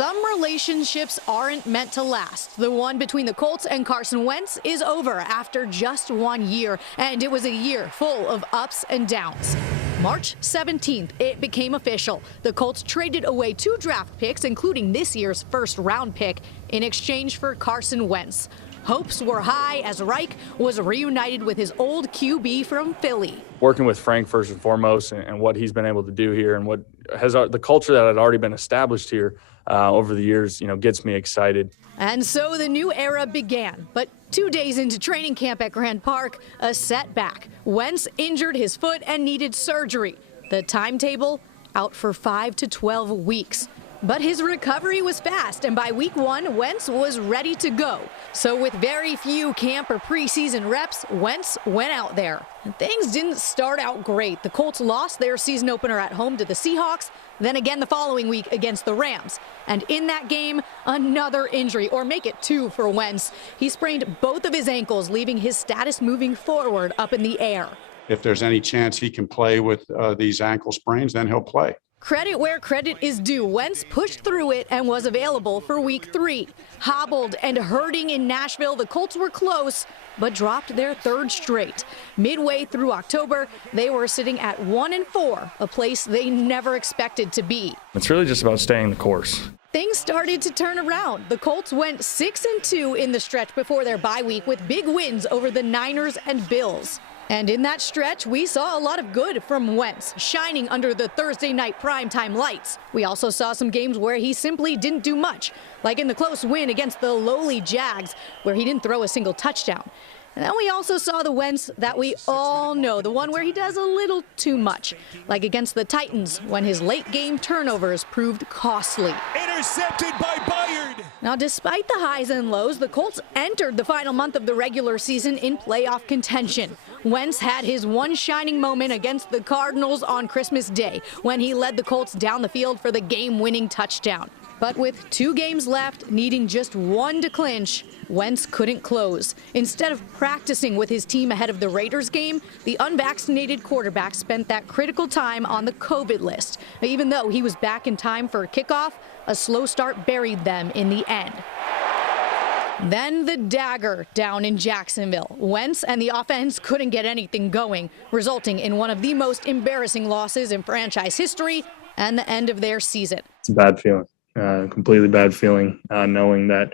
some relationships aren't meant to last. The one between the Colts and Carson Wentz is over after just 1 year, and it was a year full of ups and downs. March 17th, it became official. The Colts traded away 2 draft picks, including this year's first-round pick, in exchange for Carson Wentz. Hopes were high as Reich was reunited with his old QB from Philly. Working with Frank first and foremost, and what he's been able to do here, and what has the culture that had already been established here over the years, gets me excited. And so the new era began. But 2 days into training camp at Grand Park, a setback. Wentz injured his foot and needed surgery. The timetable, out for 5 to 12 weeks. But his recovery was fast, and by week 1, Wentz was ready to go. So with very few camp or preseason reps, Wentz went out there. And things didn't start out great. The Colts lost their season opener at home to the Seahawks, then again the following week against the Rams. And in that game, another injury, or make it 2 for Wentz. He sprained both of his ankles, leaving his status moving forward up in the air. If there's any chance he can play with these ankle sprains, then he'll play. Credit where credit is due. Wentz pushed through it and was available for week 3. Hobbled and hurting in Nashville, the Colts were close, but dropped their 3rd straight. Midway through October, they were sitting at 1-4, a place they never expected to be. It's really just about staying the course. Things started to turn around. The Colts went 6-2 in the stretch before their bye week with big wins over the Niners and Bills. And in that stretch, we saw a lot of good from Wentz, shining under the Thursday night primetime lights. We also saw some games where he simply didn't do much, like in the close win against the lowly Jags, where he didn't throw a single touchdown. And then we also saw the Wentz that we all know, the one where he does a little too much, like against the Titans when his late game turnovers proved costly. Intercepted by Byard. Now, despite the highs and lows, the Colts entered the final month of the regular season in playoff contention. Wentz had his one shining moment against the Cardinals on Christmas Day when he led the Colts down the field for the game-winning touchdown. But with 2 games left, needing just 1 to clinch, Wentz couldn't close. Instead of practicing with his team ahead of the Raiders game, the unvaccinated quarterback spent that critical time on the COVID list. Even though he was back in time for kickoff, a slow start buried them in the end. Then the dagger down in Jacksonville. Wentz and the offense couldn't get anything going, resulting in one of the most embarrassing losses in franchise history and the end of their season. It's a bad feeling, completely bad feeling, knowing that,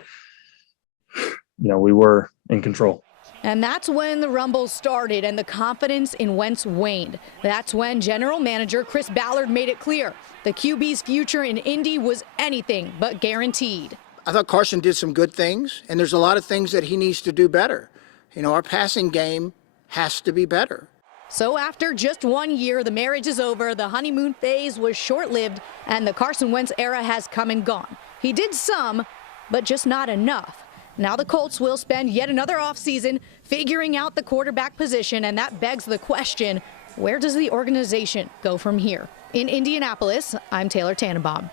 we were in control. And that's when the rumble started and the confidence in Wentz waned. That's when general manager Chris Ballard made it clear the QB's future in Indy was anything but guaranteed. I thought Carson did some good things, and there's a lot of things that he needs to do better. Our passing game has to be better. So after just 1 year, the marriage is over, the honeymoon phase was short-lived, and the Carson Wentz era has come and gone. He did some, but just not enough. Now the Colts will spend yet another offseason figuring out the quarterback position, and that begs the question, where does the organization go from here? In Indianapolis, I'm Taylor Tannenbaum.